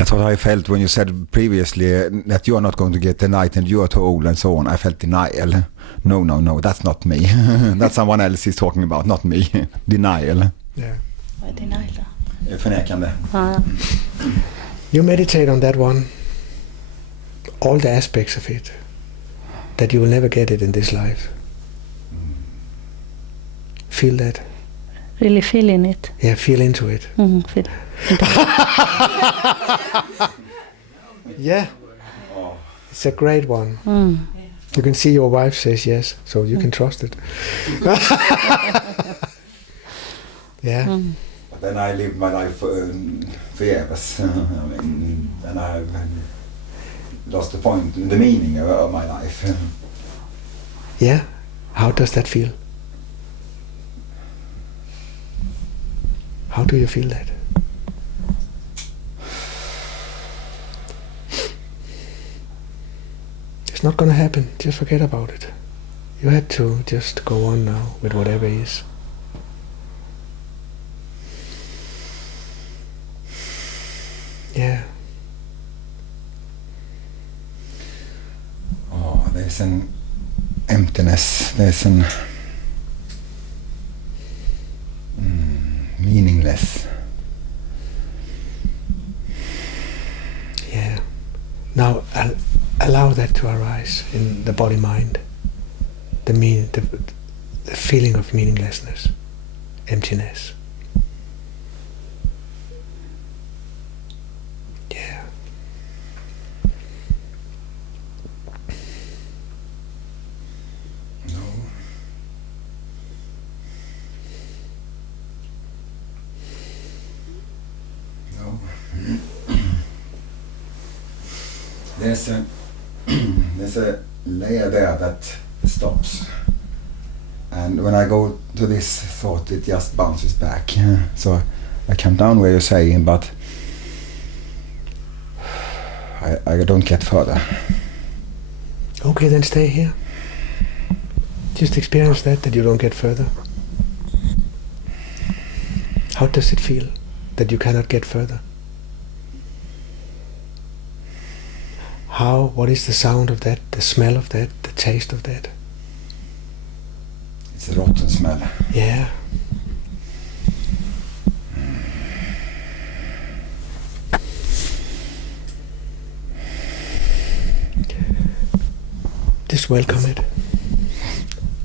That's what I felt when you said previously that you're not going to get the night and you're too old and so on. I felt denial. No, that's not me. That's someone else he's talking about, not me. Denial. Yeah. Vad är denial då? Förnekande. You meditate on that one, all the aspects of it, that you will never get it in this life. Feel that. Really feeling it. Yeah, feel into it. Feel. Yeah. It's a great one. You can see your wife says yes, so you can trust it. Yeah. But then I lived my life forgäves. And I've lost the point, the meaning of my life. Yeah. How does that feel? How do you feel that? It's not gonna happen. Just forget about it. You had to just go on now with whatever is. Yeah. Oh, there's an emptiness. There's an meaningless. Yeah. Now allow that to arise in the body-mind. The feeling of meaninglessness, emptiness. Yeah. No. No. There's a layer there that stops, and when I go to this thought, it just bounces back. So I come down where you're saying, but I don't get further. Okay, then stay here. Just experience that you don't get further. How does it feel that you cannot get further? What is the sound of that, the smell of that, the taste of that? It's a rotten smell. Yeah. Just welcome it.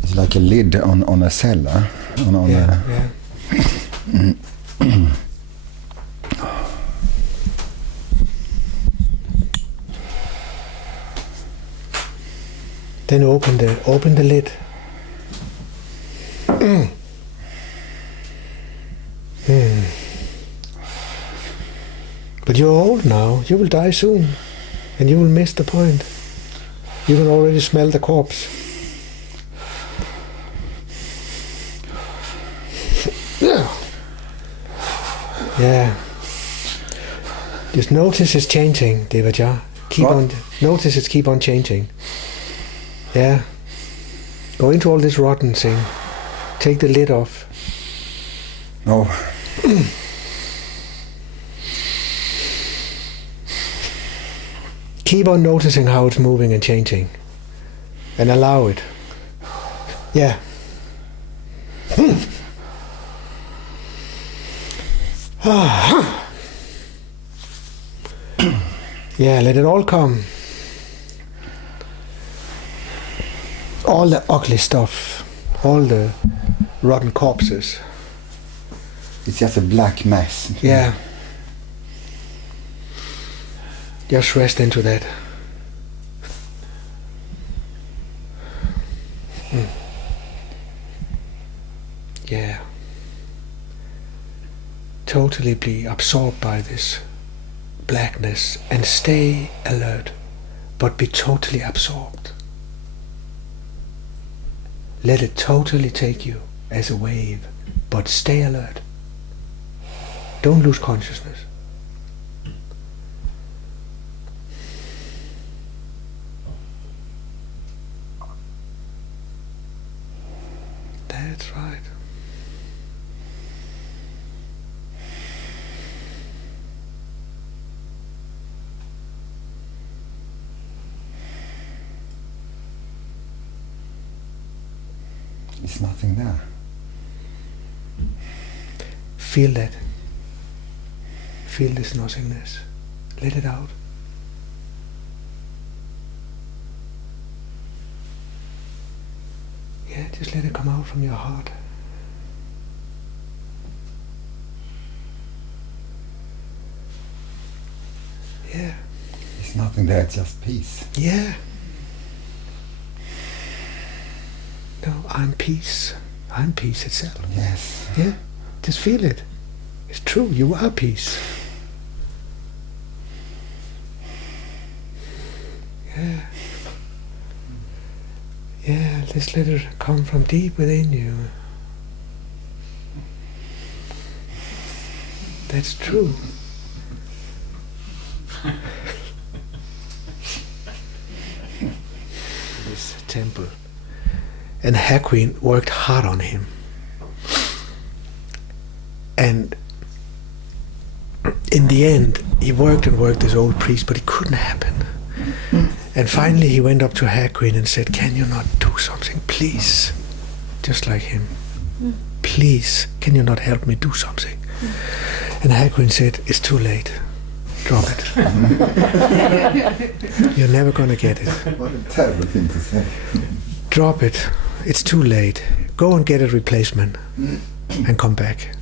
It's like a lid on a cellar. Yeah. Then open the lid. But you're old now. You will die soon, and you will miss the point. You can already smell the corpse. Yeah. Just notice it's changing, Devaja. Notice it's keep on changing. Yeah. Go into all this rotten thing. Take the lid off. No. Keep on noticing how it's moving and changing. And allow it. Yeah. Yeah, let it all come. All the ugly stuff. All the rotten corpses. It's just a black mess. Yeah. Just rest into that. Yeah. Totally be absorbed by this blackness and stay alert, but be totally absorbed. Let it totally take you as a wave, but stay alert. Don't lose consciousness. That's right. It's nothing there. Feel that. Feel this nothingness. Let it out. Yeah, just let it come out from your heart. Yeah. It's nothing there, it's just peace. Yeah. No, I'm peace. I'm peace itself. Yes. Yeah. Just feel it. It's true, you are peace. Yeah. Yeah, just let it come from deep within you. That's true. This temple. And Hakuin worked hard on him. And in the end, he worked and worked as old priest, but it couldn't happen. And finally he went up to Hakuin and said, "Can you not do something, please?" Just like him. "Please, can you not help me do something?" And Hakuin said, "It's too late. Drop it. You're never gonna get it. What a terrible thing to say. Drop it. It's too late. Go and get a replacement and come back."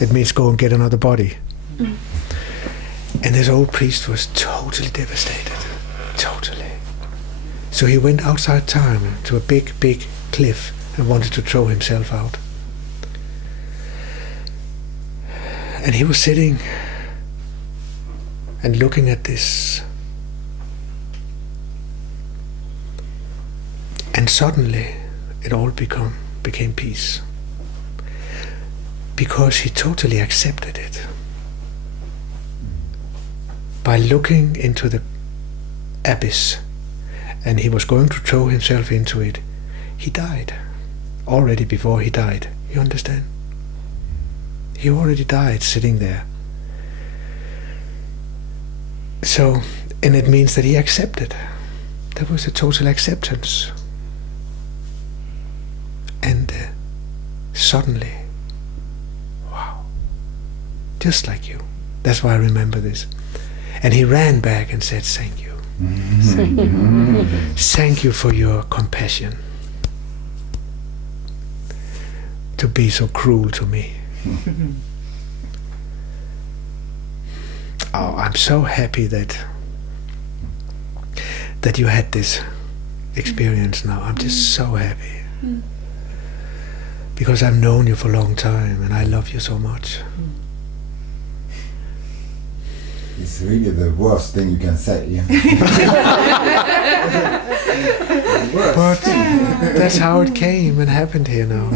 It means go and get another body. And this old priest was totally devastated. Totally. So he went outside town to a big, big cliff and wanted to throw himself out. And he was sitting and looking at this. And suddenly it all became peace. Because he totally accepted it. By looking into the abyss, and he was going to throw himself into it, he died. Already before he died. You understand? He already died sitting there. So, and it means that he accepted. There was a total acceptance. And suddenly, wow, just like you. That's why I remember this. And he ran back and said, "Thank you. Thank you for your compassion. To be so cruel to me." Oh, I'm so happy that you had this experience now. I'm just so happy. Because I've known you for a long time and I love you so much. It's really the worst thing you can say. Yeah. But that's how it came and happened here now.